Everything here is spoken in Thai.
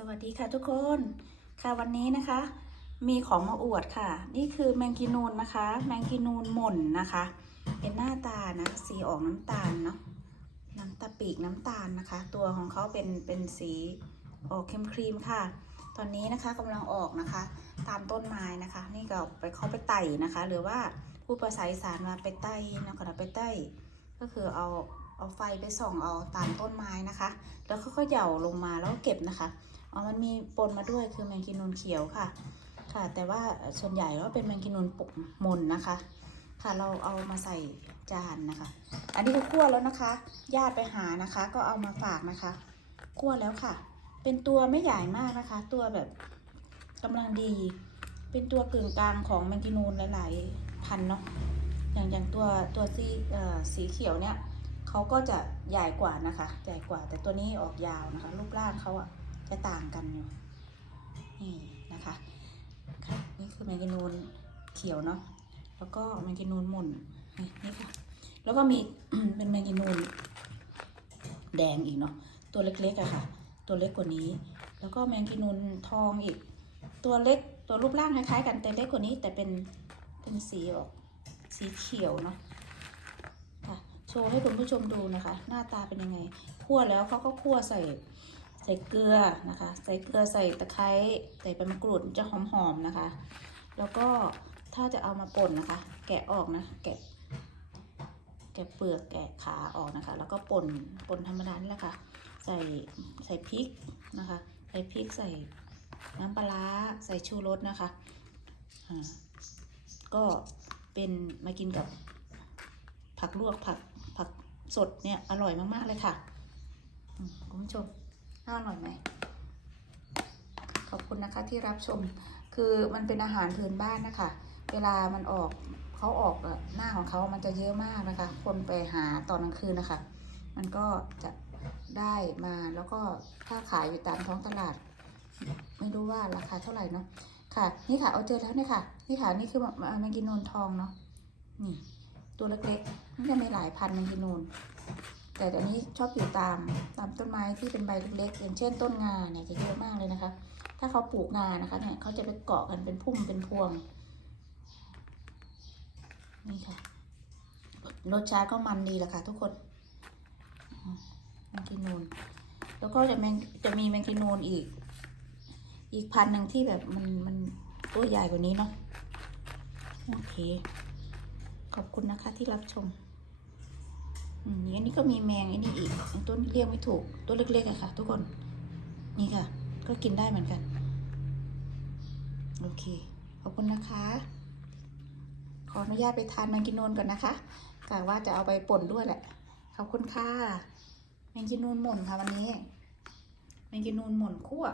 สวัสดีค่ะทุกคนค่ะวันนี้นะคะ มีของมาอวดค่ะ นี่คือแมงกีนูนนะคะ แมงกีนูนหม่นนะคะ เป็นหน้าตานะสีออกน้ำตาลเนาะน้ำตาปีกน้ำตาลนะคะ ตัวของเขาเป็นเป็นสีออกเข้มครีมค่ะ ตอนนี้นะคะกำลังออกนะคะ ตามต้นไม้นะคะ นี่ก็ไปเขาไปไต่นะคะ หรือว่าพูดภาษาอีสานมาไปไต่นะคะไปไต่ก็คือเอาเอาไฟไปส่องเอาตามต้นไม้นะคะ แล้วเขาก็เหย่าลงมาแล้วก็เก็บนะคะ อ๋อมันมีปนมาด้วยคือแมงกีนูนเขียวค่ะ ค่ะ แต่ว่าส่วนใหญ่แล้วเป็นแมงกีนูนปกมนนะคะ ค่ะเราเอามาใส่จานนะคะ อันนี้ก็คั่วแล้วนะคะ ญาติไปหานะคะ ก็เอามาฝากนะคะคั่วแล้วค่ะ เป็นตัวไม่ใหญ่มากนะคะ ตัวแบบกำลังดี เป็นตัวกึ่งกลางของแมงกีนูนหลาย ๆ พันเนาะอย่างอย่างตัวตัวสีสีเขียวเนี่ยเขาก็จะใหญ่กว่านะคะ ใหญ่กว่าแต่ตัวนี้ออกยาวนะคะ รูปร่างเขาอะ จะต่างกันอยู่นี่นะคะนี่คือแมงกะนูนเขียวเนาะแล้วก็แมงกะนูนหม่นนี่ค่ะ แล้วก็มีเป็นแมงกะนูนแดงอีกเนาะตัวเล็กๆอะค่ะ ตัวเล็กกว่านี้ แล้วก็แมงกะนูนทองอีก ตัวเล็กตัวรูปร่างคล้ายๆกันแต่เล็กกว่านี้ แต่เป็นเป็นสีออกสีเขียวเนาะค่ะโชว์ให้คุณผู้ชมดูนะคะ หน้าตาเป็นยังไงคั่วแล้วเขาก็คั่วใส่ ใส่เกลือนะคะ ใส่เกลือใส่ตะไคร้ใส่ใบมะกรูดจะหอมๆนะคะ แล้วก็ถ้าจะเอามาป่นนะคะ แกะออกนะแกะแกะเปลือกแกะขาออกนะคะ แล้วก็ป่นป่นธรรมดานี่แหละค่ะ ใส่ใส่พริกนะคะ ใส่พริกใส่น้ำปลาร้าใส่ชูรสนะคะอ่าก็เป็นมากินกับผักลวกผักผักสดเนี่ยอร่อยมาก ๆ เลยค่ะอืมคุณผู้ชม น่าอร่อยไหม ขอบคุณนะคะที่รับชม คือมันเป็นอาหารพื้นบ้านนะคะ เวลามันออกเขาออกหน้าของเขามันจะเยอะมากนะคะ คนไปหาตอนกลางคืนนะคะ มันก็จะได้มาแล้วก็ถ้าขายอยู่ตามท้องตลาด ไม่รู้ว่าราคาเท่าไหร่เนาะ ค่ะ นี่ค่ะเอาเจอแล้วเนี่ยค่ะ นี่ค่ะนี่คือแมงกินนูนทองเนาะ นี่ ตัวเล็กๆมันจะมีหลายพันแมงกินนูน แต่อันนี้ชอบอยู่ตามตามต้นไม้ที่เป็นใบเล็กๆอย่างเช่นต้นงาเนี่ยจะเยอะมากเลยนะคะ ถ้าเขาปลูกงานะคะเนี่ยเขาจะไปเกาะกันเป็นพุ่มเป็นพวงนี่ค่ะรสชาติก็มันดีแหละค่ะทุกคนอืมแมงกินนูนแล้วก็จะแมงจะมีแมงกินูนอีก อีกพันหนึ่งที่แบบมันมันตัวใหญ่กว่านี้เนาะโอเค ขอบคุณนะคะที่รับชม อืมอันนี้ก็มีแมงไอันนี้อีกอันต้นเรียกไม่ถูกตัวเล็กๆอะค่ะ ทุกคนนี่ค่ะ ก็กินได้เหมือนกัน โอเค ขอบคุณนะคะ ขออนุญาตไปทานแมงกินนูนก่อนนะคะกะว่าจะเอาไปป่นด้วยแหละ ขอบคุณค่ะแมงกินนูนหม่นค่ะวันนี้แมงกินนูนหม่นคั่ว